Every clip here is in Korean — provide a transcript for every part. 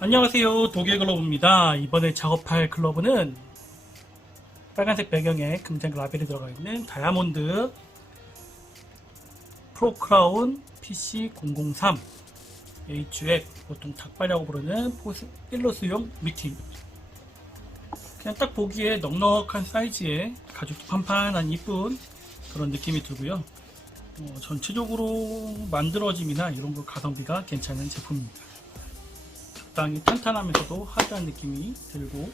안녕하세요. 독일 글러브입니다. 이번에 작업할 글러브는 빨간색 배경에 금색 라벨이 들어가 있는 다이아몬드 프로크라운 PC003 H액 보통 닭발이라고 부르는 포스 일러스용 미팅 그냥 딱 보기에 넉넉한 사이즈에 가죽도 판판한 이쁜 그런 느낌이 들고요. 어, 전체적으로 만들어짐이나 이런 거 가성비가 괜찮은 제품입니다. 적당히 탄탄하면서도 하드한 느낌이 들고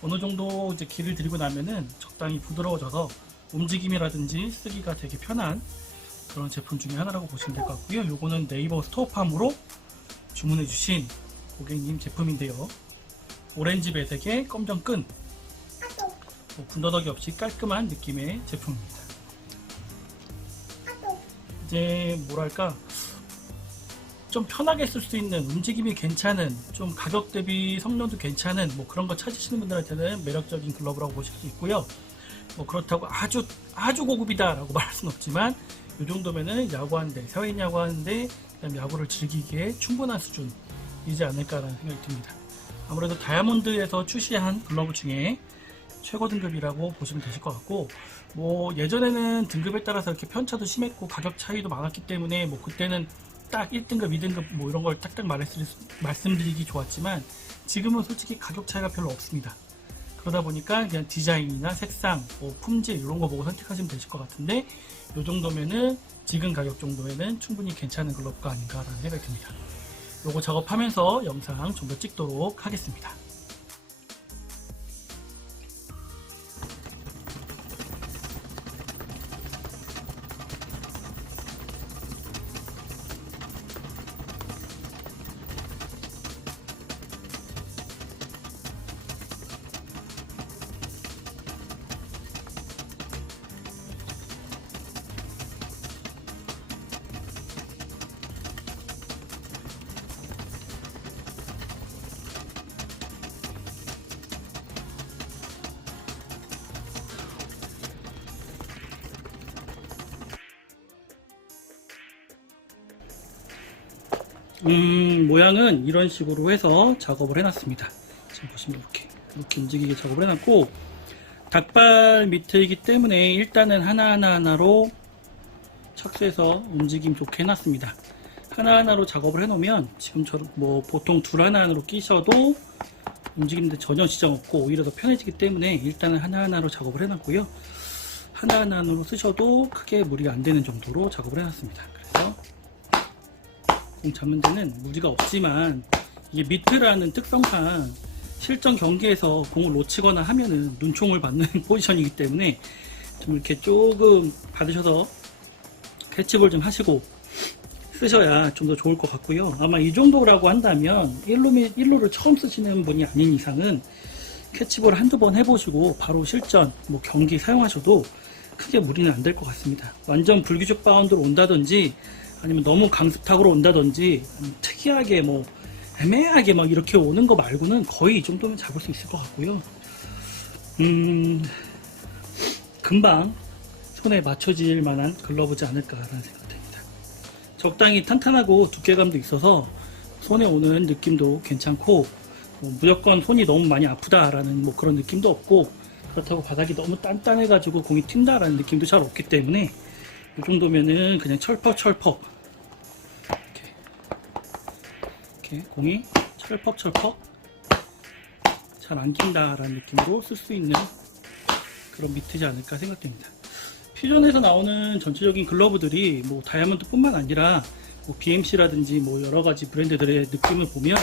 어느 정도 이제 길을 들이고 나면은 적당히 부드러워져서 움직임이라든지 쓰기가 되게 편한 그런 제품 중에 하나라고 보시면 될 것 같고요. 요거는 네이버 스토어팜으로 주문해 주신 고객님 제품인데요. 오렌지 배색에 검정 끈 뭐 군더더기 없이 깔끔한 느낌의 제품입니다. 이제 뭐랄까 좀 편하게 쓸 수 있는 움직임이 괜찮은 좀 가격 대비 성능도 괜찮은 뭐 그런 거 찾으시는 분들한테는 매력적인 글러브라고 보실 수 있고요. 뭐 그렇다고 아주 아주 고급이다라고 말할 수는 없지만 이 정도면은 야구하는데 사회인 야구하는데 야구를 즐기기에 충분한 수준이지 않을까라는 생각이 듭니다. 아무래도 다이아몬드에서 출시한 글러브 중에 최고 등급이라고 보시면 되실 것 같고 뭐 예전에는 등급에 따라서 이렇게 편차도 심했고 가격 차이도 많았기 때문에 뭐 그때는 딱 1등급, 2등급 뭐 이런 걸 딱딱 말했을, 수- 말씀드리기 좋았지만 지금은 솔직히 가격 차이가 별로 없습니다. 그러다 보니까 그냥 디자인이나 색상, 뭐 품질 이런 거 보고 선택하시면 되실 것 같은데 이 정도면은 지금 가격 정도에는 충분히 괜찮은 글러브가 아닌가라는 생각이 듭니다. 요거 작업하면서 영상 좀 더 찍도록 하겠습니다. 음, 모양은 이런 식으로 해서 작업을 해놨습니다. 지금 보시면 이렇게, 이렇게 움직이게 작업을 해놨고, 닭발 밑에이기 때문에 일단은 하나하나 하나로 착수해서 움직임 좋게 해놨습니다. 하나하나로 작업을 해놓으면 지금처럼 뭐 보통 둘 하나하나로 끼셔도 움직이는데 전혀 지장 없고 오히려 더 편해지기 때문에 일단은 하나하나로 작업을 해놨고요. 하나하나로 쓰셔도 크게 무리가 안 되는 정도로 작업을 해놨습니다. 잡는 데는 무리가 없지만 이게 미트라는 특성상 실전 경기에서 공을 놓치거나 하면은 눈총을 받는 포지션이기 때문에 좀 이렇게 조금 받으셔서 캐치볼 좀 하시고 쓰셔야 좀 더 좋을 것 같고요. 아마 이 정도라고 한다면 1루, 1루를 처음 쓰시는 분이 아닌 이상은 캐치볼 한두 번 해보시고 바로 실전, 뭐 경기 사용하셔도 크게 무리는 안 될 것 같습니다. 완전 불규칙 바운드로 온다든지 아니면 너무 강습탁으로 온다든지 특이하게 뭐 애매하게 막 이렇게 오는 거 말고는 거의 이 정도면 잡을 수 있을 것 같고요. 음, 금방 손에 맞춰질 만한 글러브지 않을까라는 생각이 듭니다. 적당히 탄탄하고 두께감도 있어서 손에 오는 느낌도 괜찮고 뭐 무조건 손이 너무 많이 아프다라는 뭐 그런 느낌도 없고 그렇다고 바닥이 너무 단단해가지고 공이 튄다라는 느낌도 잘 없기 때문에 이 정도면은 그냥 철퍽철퍽 이렇게, 이렇게 공이 철퍽철퍽 잘 안 낀다라는 느낌으로 쓸 수 있는 그런 미트지 않을까 생각됩니다. 퓨전에서 나오는 전체적인 글러브들이 뭐 다이아몬드뿐만 아니라 뭐 BMC라든지 뭐 여러 가지 브랜드들의 느낌을 보면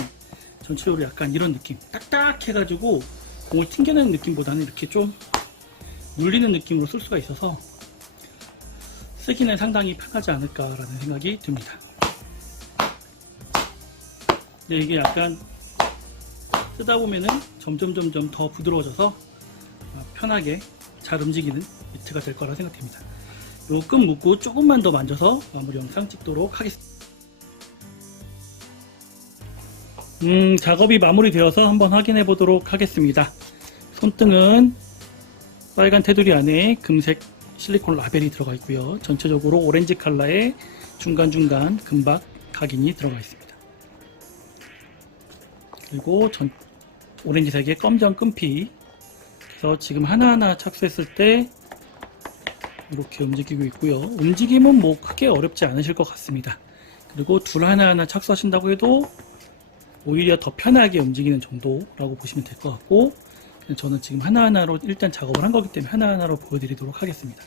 전체적으로 약간 이런 느낌. 딱딱해가지고 공을 튕겨내는 느낌보다는 이렇게 좀 눌리는 느낌으로 쓸 수가 있어서 쓰기는 상당히 편하지 않을까라는 생각이 듭니다. 근데 이게 약간 쓰다 보면은 점점 점점 더 부드러워져서 어, 편하게 잘 움직이는 미트가 될 거라 생각됩니다. 요끈 묶고 조금만 더 만져서 마무리 영상 찍도록 하겠습니다. 음, 작업이 마무리되어서 한번 확인해 보도록 하겠습니다. 손등은 빨간 테두리 안에 금색 실리콘 라벨이 들어가 있고요. 전체적으로 오렌지 컬러의 중간중간 금박 각인이 들어가 있습니다. 그리고 전 오렌지색의 검정 끈피 그래서 지금 하나하나 착수했을 때 이렇게 움직이고 있고요. 움직임은 뭐 크게 어렵지 않으실 것 같습니다. 그리고 둘 하나하나 착수하신다고 해도 오히려 더 편하게 움직이는 정도라고 보시면 될 것 같고 저는 지금 하나하나로 일단 작업을 한 거기 때문에 하나하나로 보여드리도록 하겠습니다.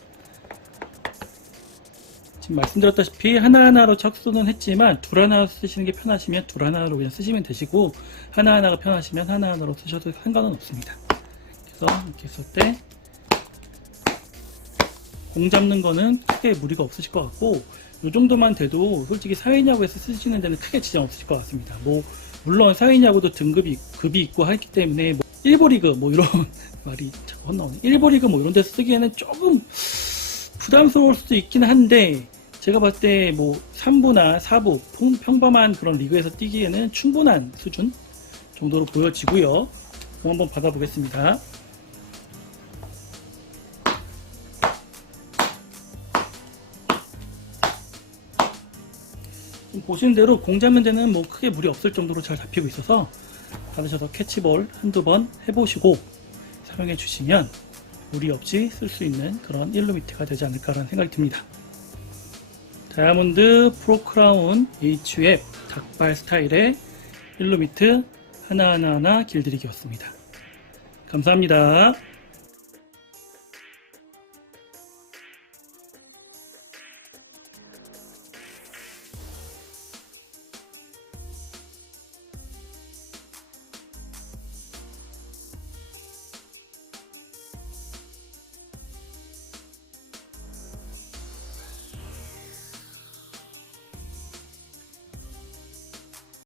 말씀드렸다시피 하나하나로 착수는 했지만 둘 하나 쓰시는 게 편하시면 둘 하나로 그냥 쓰시면 되시고 하나하나가 편하시면 하나하나로 쓰셔도 상관은 없습니다. 그래서 이렇게 했을 때 공 잡는 거는 크게 무리가 없으실 것 같고 이 정도만 돼도 솔직히 사회야구에서 쓰시는 데는 크게 지장 없으실 것 같습니다. 뭐 물론 사회야구도 등급이 급이 있고 하기 때문에 뭐 일부 리그 뭐 이런 말이 자꾸 헛나오네. 일부 리그 뭐 이런 데서 쓰기에는 조금 부담스러울 수도 있긴 한데 제가 봤을 때 뭐 3부나 4부 평- 평범한 그런 리그에서 뛰기에는 충분한 수준 정도로 보여지고요. 공 한번 받아보겠습니다. 보시는 대로 공 잡는 데는 뭐 크게 무리 없을 정도로 잘 잡히고 있어서 받으셔서 캐치볼 한두 번 해보시고 사용해 주시면 무리 없이 쓸 수 있는 그런 일루미트가 되지 않을까라는 생각이 듭니다. 다이아몬드 프로 크라운 HF 닭발 스타일의 일루미트 하나하나하나 길들이기였습니다. 감사합니다.